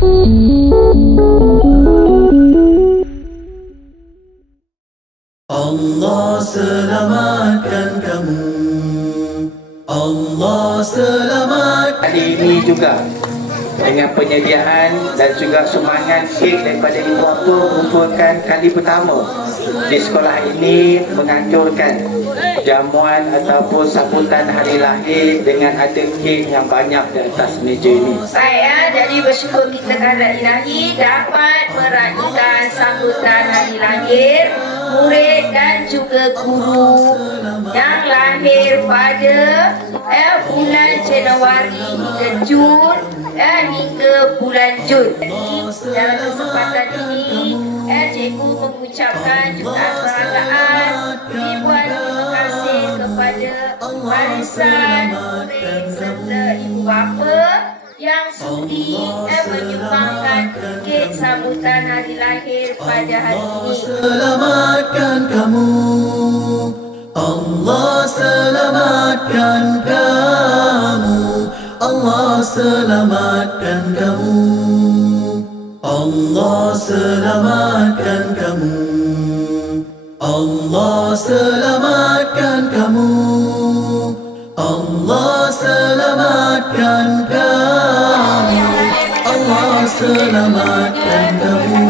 Allah selamatkan kamu. Allah selamatkan. Hari ini juga dengan penyediaan dan juga sumbangan kek daripada ibu bapa merupakan kali pertama di sekolah ini menganjurkan jamuan ataupun sambutan hari lahir dengan ada kek yang banyak di atas meja ini. Saya jadi bersyukur kita kepada Ilahi dapat meraihkan sambutan hari lahir murid dan juga guru yang lahir pada bulan Januari hingga Jun hingga bulan Jun. Dalam kesempatan ini, cikgu mengucapkan jutaan penghargaan, ribuan terima kasih kepada barisan murid serta ibu bapa yang sudi menyumbangkan kek sambutan hari lahir pada hari ini. Selamatkan kamu. Allah selamatkan kamu. Allah selamatkan kamu. Allah selamatkan kamu. Allah selamatkan kamu. Allah selamatkan kamu. Allah selamatkan kamu.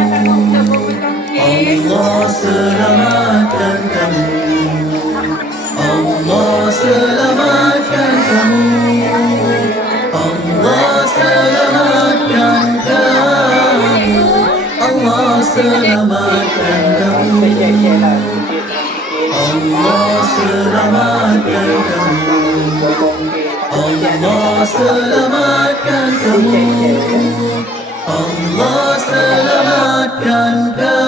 Allah selamatkan kamu. Allah selamatkan kamu. Allah selamatkan kamu. Allah selamatkan kamu. Allah selamatkan kamu. Allah selamatkan kamu. Allah selamatkan kamu.